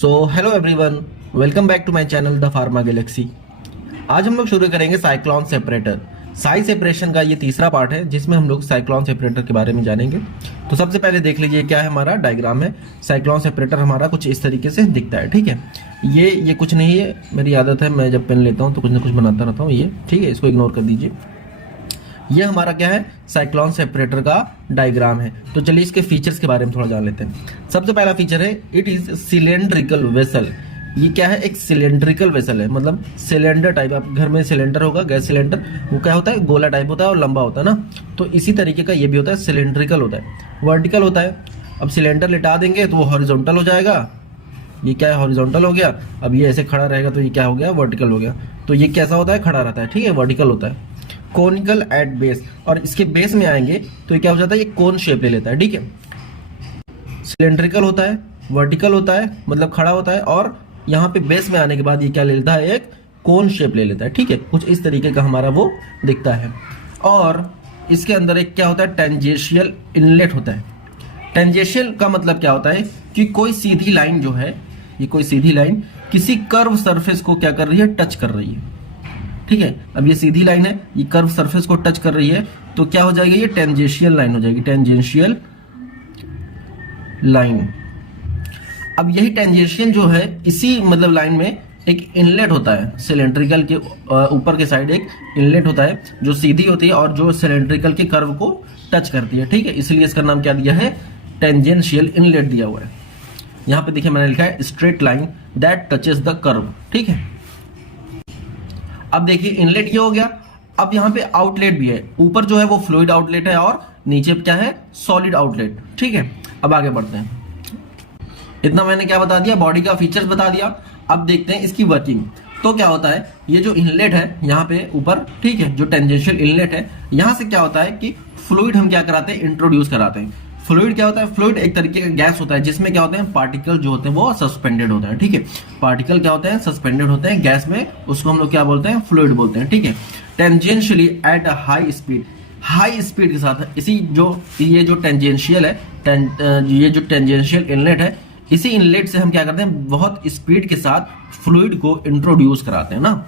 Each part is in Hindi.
So hello everyone, welcome back to my channel the pharma galaxy. आज हम लोग शुरू करेंगे साइक्लोन सेपरेटर। साई सेपरेशन का ये तीसरा पार्ट है जिसमें हम लोग साइक्लोन सेपरेटर के बारे में जानेंगे। तो सबसे पहले देख लीजिए क्या है हमारा डायग्राम है। साइक्लोन सेपरेटर हमारा कुछ इस तरीके से दिखता है, ठीक है। ये कुछ नहीं है, मेरी आदत है मैं जब पेन लेता हूँ तो कुछ ना कुछ बनाता रहता हूँ, ये ठीक है, इसको इग्नोर कर दीजिए। ये हमारा क्या है, साइक्लोन सेपरेटर का डायग्राम है। तो चलिए इसके फीचर्स के बारे में थोड़ा जान लेते हैं। सबसे पहला फीचर है इट इज सिलेंड्रिकल वेसल। ये क्या है, एक सिलेंड्रिकल वेसल है, मतलब सिलेंडर टाइप। आप घर में सिलेंडर होगा, गैस सिलेंडर, वो क्या होता है, गोला टाइप होता है और लंबा होता है ना। तो इसी तरीके का ये भी होता है, सिलेंड्रिकल होता है। वर्टिकल होता है, अब सिलेंडर लिटा देंगे तो वो हॉरिजॉन्टल हो जाएगा। ये क्या है, हॉरिजॉन्टल हो गया। अब ये ऐसे खड़ा रहेगा तो ये क्या हो गया, वर्टिकल हो गया। तो ये कैसा होता है, खड़ा रहता है, ठीक है, वर्टिकल होता है। कोनिकल एट बेस, और इसके बेस में आएंगे तो ये क्या हो जाता है, ये कोन शेप ले लेता है, ठीक है। सिलेंड्रिकल होता है, वर्टिकल होता है, मतलब खड़ा होता है, और यहाँ पे बेस में आने के बाद ये क्या ले लेता है, एक कोन शेप ले लेता है, ठीक है। कुछ इस तरीके का हमारा वो दिखता है। और इसके अंदर एक क्या होता है, टेंजेंशियल इनलेट होता है। टेंजेंशियल का मतलब क्या होता है कि कोई सीधी लाइन जो है, ये कोई सीधी लाइन किसी कर्व सरफेस को क्या कर रही है, टच कर रही है, ठीक है। अब ये सीधी लाइन है, ये कर्व सरफेस को टच कर रही है, तो क्या हो जाएगी, ये टेंजेंशियल लाइन हो जाएगी, टेंजेंशियल लाइन। अब यही टेंजेंशियल जो है, इसी मतलब लाइन में एक इनलेट होता है, सिलेंड्रिकल के ऊपर के साइड एक इनलेट होता है जो सीधी होती है और जो सिलेंड्रिकल के कर्व को टच करती है, ठीक है। इसलिए इसका नाम क्या दिया है, टेंजेंशियल इनलेट दिया हुआ है। यहां पे देखिए मैंने लिखा है straight line that touches the curve, ठीक है। अब देखिए इनलेट ये हो गया। अब यहाँ पे आउटलेट भी है, ऊपर जो है वो फ्लूइड आउटलेट है और नीचे क्या है, सॉलिड आउटलेट, ठीक है। अब आगे बढ़ते हैं। इतना मैंने क्या बता दिया, बॉडी का फीचर्स बता दिया। अब देखते हैं इसकी वर्किंग। तो क्या होता है, ये जो इनलेट है यहाँ पे ऊपर, ठीक है, जो टेंजेंशियल इनलेट है, यहाँ से क्या होता है कि फ्लूइड हम क्या कराते हैं, इंट्रोड्यूस कराते हैं। फ्लूइड क्या होता है, फ्लूइड एक तरीके का गैस होता है जिसमें क्या होते हैं, पार्टिकल जो होते हैं वो सस्पेंडेड होते हैं, ठीक है। पार्टिकल क्या होते हैं, सस्पेंडेड होते हैं गैस में, उसको हम लोग क्या बोलते हैं, फ्लूइड बोलते हैं, ठीक है। Tangentially at a high speed, high speed के साथ इसी जो ये जो टेंजेंशियल है, ये जो टेंजेंशियल इनलेट है, इसी इनलेट से हम क्या करते हैं, बहुत स्पीड के साथ फ्लूइड को इंट्रोड्यूस कराते हैं ना।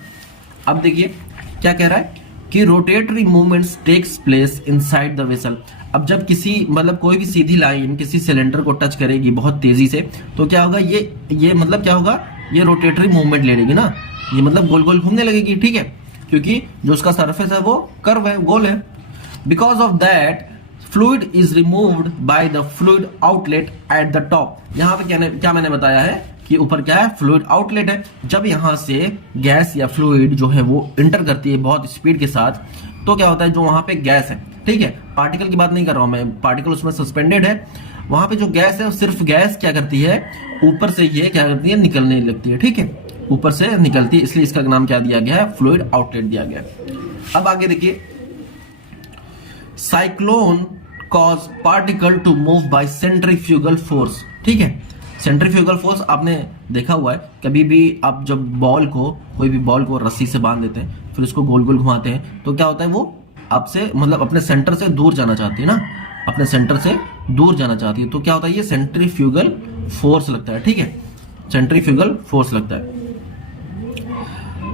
अब देखिए क्या कह रहा है कि rotatory movements takes place inside the vessel. अब जब किसी मतलब कोई भी सीधी लाइन किसी सिलेंडर को टच करेगी बहुत तेजी से, तो क्या होगा, ये मतलब क्या होगा, ये रोटेटरी मूवमेंट ले लेगी ना, ये मतलब गोल गोल घूमने लगेगी, ठीक है, क्योंकि जो उसका सरफेस है वो कर्व है, गोल है। Because of that fluid is removed by the fluid outlet at the top. यहाँ पे क्या मैंने बताया है कि ऊपर क्या है, फ्लूइड आउटलेट है। जब यहां से गैस या फ्लूइड जो है वो इंटर करती है बहुत स्पीड के साथ, तो क्या होता है, जो वहां पे गैस है, ठीक है, पार्टिकल की बात नहीं कर रहा हूं मैं, पार्टिकल उसमें सस्पेंडेड है, वहां पे जो गैस है सिर्फ गैस क्या करती है, ऊपर से ये क्या करती है, निकलने लगती है, ठीक है, ऊपर से निकलती है, इसलिए इसका नाम क्या दिया गया है, फ्लूइड आउटलेट दिया गया है। अब आगे देखिए, cyclone cause particle to move by centrifugal force, ठीक है। सेंट्रीफ्यूगल फोर्स आपने देखा हुआ है, कभी भी आप जब कोई भी बॉल को रस्सी से बांध देते हैं, फिर उसको गोल गोल घुमाते हैं, तो क्या होता है, वो आपसे मतलब अपने सेंटर से दूर जाना चाहती है ना, अपने सेंटर से दूर जाना चाहती है, तो क्या होता है, ये सेंट्रीफ्यूगल फोर्स लगता है, ठीक है, सेंट्रीफ्यूगल फोर्स लगता है।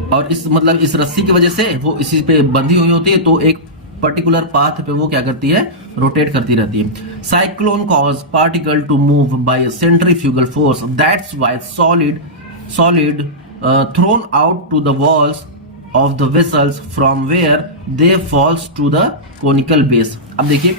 और इस मतलब इस रस्सी की वजह से वो इसी पे बंधी हुई होती है, तो एक पर्टिकुलर पाथ पे वो क्या करती है, रोटेट करती रहती है। Cyclone cause particle to move by centrifugal force, that's why solid thrown out to the walls of the vessels from where they falls to the conical base. अब देखिए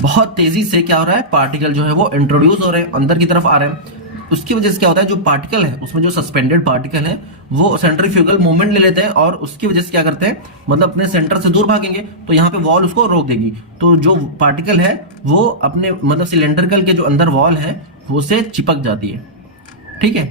बहुत तेजी से क्या हो रहा है, पार्टिकल जो है वो इंट्रोड्यूस हो रहे हैं, अंदर की तरफ आ रहे हैं। उसकी वजह से क्या होता है, जो पार्टिकल है उसमें जो सस्पेंडेड पार्टिकल है वो सेंट्रीफ्यूगल मूवमेंट ले लेते हैं, और उसकी वजह से क्या करते हैं, मतलब अपने सेंटर से दूर भागेंगे, तो यहाँ पे वॉल उसको रोक देगी। तो जो पार्टिकल है वो अपने मतलब सिलेंडरिकल के जो अंदर वॉल है वो से चिपक जाती है, ठीक है,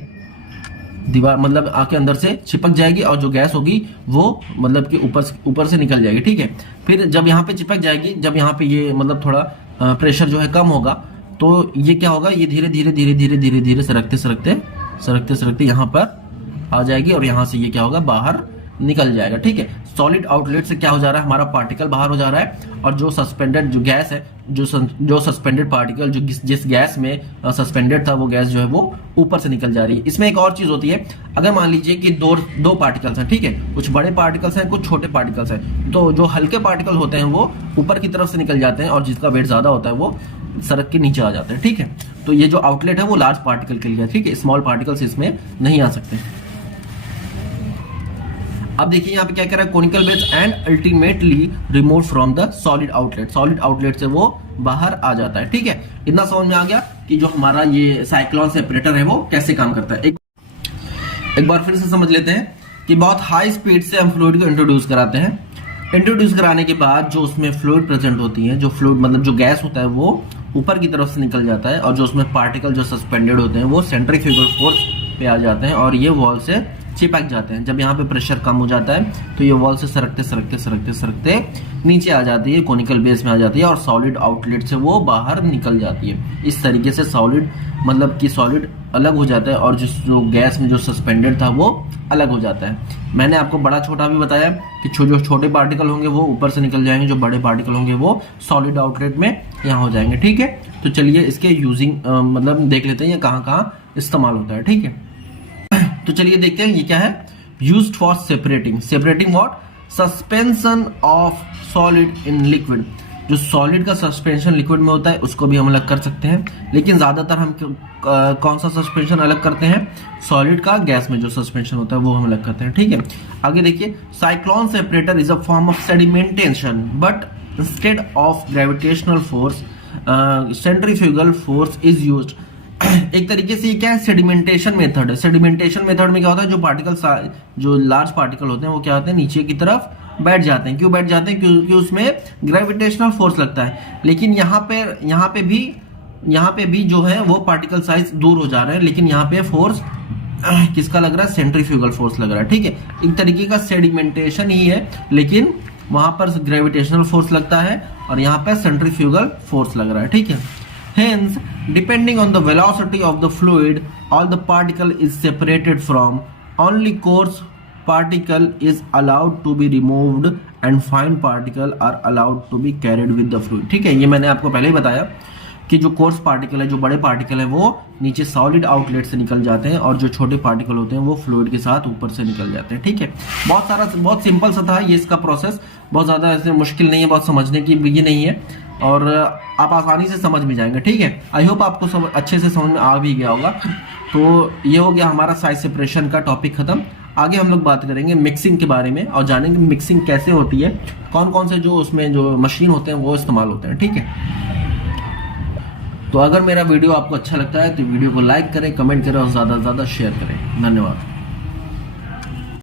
दीवार मतलब आके अंदर से चिपक जाएगी, और जो गैस होगी वो मतलब कि ऊपर से निकल जाएगी, ठीक है। फिर जब यहाँ पे चिपक जाएगी, जब यहाँ पे ये मतलब थोड़ा प्रेशर जो है कम होगा, तो ये क्या होगा, ये धीरे धीरे सरकते सरकते यहाँ पर आ जाएगी, और यहाँ से ये क्या होगा, बाहर निकल जाएगा। ठीक है, सॉलिड आउटलेट से क्या हो जा रहा है, हमारा पार्टिकल बाहर हो जा रहा है, और जो सस्पेंडेड जो गैस है, जो सस्पेंडेड पार्टिकल जो जिस गैस में सस्पेंडेड था वो गैस जो है वो ऊपर से निकल जा रही है। इसमें एक और चीज होती है, अगर मान लीजिए कि दो पार्टिकल्स हैं, ठीक है, कुछ बड़े पार्टिकल्स हैं, कुछ छोटे पार्टिकल्स हैं, तो जो हल्के पार्टिकल होते हैं वो ऊपर की तरफ से निकल जाते हैं, और जिसका वेट ज्यादा होता है वो सड़क के नीचे आ जाते हैं। ठीक है, तो ये जो आउटलेट है वो लार्ज पार्टिकल के लिए है। ठीक है, स्मॉल पार्टिकल्स इसमें नहीं आ सकते। अब देखिए यहाँ पे क्या कह रहा है, conical base and ultimately remove from the solid outlet, solid outlet से वो बाहर आ जाता है। ठीक है, इतना समझ में आ गया कि जो हमारा ये साइक्लोन सेपरेटर है वो कैसे काम करता है। एक बार फिर से समझ लेते हैं कि बहुत हाई स्पीड से हम फ्लूइड को इंट्रोड्यूस कराते हैं। इंट्रोड्यूस कराने के बाद जो उसमें फ्लूइड प्रेजेंट होती है, जो फ्लूइड मतलब जो गैस होता है वो ऊपर की तरफ से निकल जाता है, और जो उसमें पार्टिकल जो सस्पेंडेड होते हैं वो सेंट्रीफ्यूगल फोर्स पे आ जाते हैं और ये वॉल से चिपक जाते हैं। जब यहाँ पे प्रेशर कम हो जाता है तो ये वॉल से सरकते सरकते सरकते सरकते नीचे आ जाती है, कोनिकल बेस में आ जाती है, और सॉलिड आउटलेट से वो बाहर निकल जाती है। इस तरीके से सॉलिड मतलब कि सॉलिड अलग हो जाता है, और जो गैस में जो सस्पेंडेड था वो अलग हो जाता है। मैंने आपको बड़ा छोटा भी बताया कि जो छोटे पार्टिकल होंगे वो ऊपर से निकल जाएंगे, जो बड़े पार्टिकल होंगे वो सॉलिड आउटलेट में यहाँ हो जाएंगे। ठीक है, तो चलिए इसके यूजिंग मतलब देख लेते हैं ये कहाँ कहाँ इस्तेमाल होता है। ठीक है, तो चलिए देखते हैं ये क्या है। Used for separating what, suspension of solid in liquid. जो सॉलिड का सस्पेंशन लिक्विड में होता है उसको भी हम अलग कर सकते हैं, लेकिन ज्यादातर हम कौन सा सस्पेंशन अलग करते हैं, सॉलिड का गैस में जो सस्पेंशन होता है वो हम अलग करते हैं। ठीक है, आगे देखिए, cyclone separator is a form of sedimentation but instead of gravitational force centrifugal force is used. एक तरीके से ये क्या है, सेडिमेंटेशन मेथड है। सेडिमेंटेशन मेथड में क्या होता है, जो पार्टिकल जो लार्ज पार्टिकल होते हैं वो क्या होते हैं, नीचे की तरफ बैठ जाते हैं। क्यों बैठ जाते हैं, क्योंकि उसमें ग्रेविटेशनल फोर्स लगता है। लेकिन यहाँ पे भी जो है वो पार्टिकल साइज दूर हो जा रहे हैं, लेकिन यहाँ पे फोर्स किसका लग रहा है, सेंट्रीफ्यूगल फोर्स लग रहा है। ठीक है, एक तरीके का सेडिमेंटेशन ही है, लेकिन वहां पर ग्रेविटेशनल फोर्स लगता है और यहाँ पे सेंट्रीफ्यूगल फोर्स लग रहा है। ठीक है, hence depending on the velocity of the fluid all the particle is separated from, only coarse particle is allowed to be removed and fine particle are allowed to be carried with the fluid। ठीक है, ये मैंने आपको पहले ही बताया कि जो कोर्स पार्टिकल है, जो बड़े पार्टिकल है वो नीचे सॉलिड आउटलेट से निकल जाते हैं, और जो छोटे पार्टिकल होते हैं वो फ्लूइड के साथ ऊपर से निकल जाते हैं। ठीक है, बहुत सिंपल सा था ये इसका प्रोसेस, बहुत ज़्यादा ऐसे मुश्किल नहीं है, बहुत समझने की भी नहीं है, और आप आसानी से समझ भी जाएंगे। ठीक है, आई होप आपको सब अच्छे से समझ में आ भी गया होगा। तो ये हो गया हमारा साइज सेपरेशन का टॉपिक खत्म। आगे हम लोग बात करेंगे मिक्सिंग के बारे में, और जानेंगे मिक्सिंग कैसे होती है, कौन कौन से जो उसमें जो मशीन होते हैं वो इस्तेमाल होते हैं। ठीक है, तो अगर मेरा वीडियो आपको अच्छा लगता है तो वीडियो को लाइक करें, कमेंट करें और ज़्यादा से ज़्यादा शेयर करें। धन्यवाद।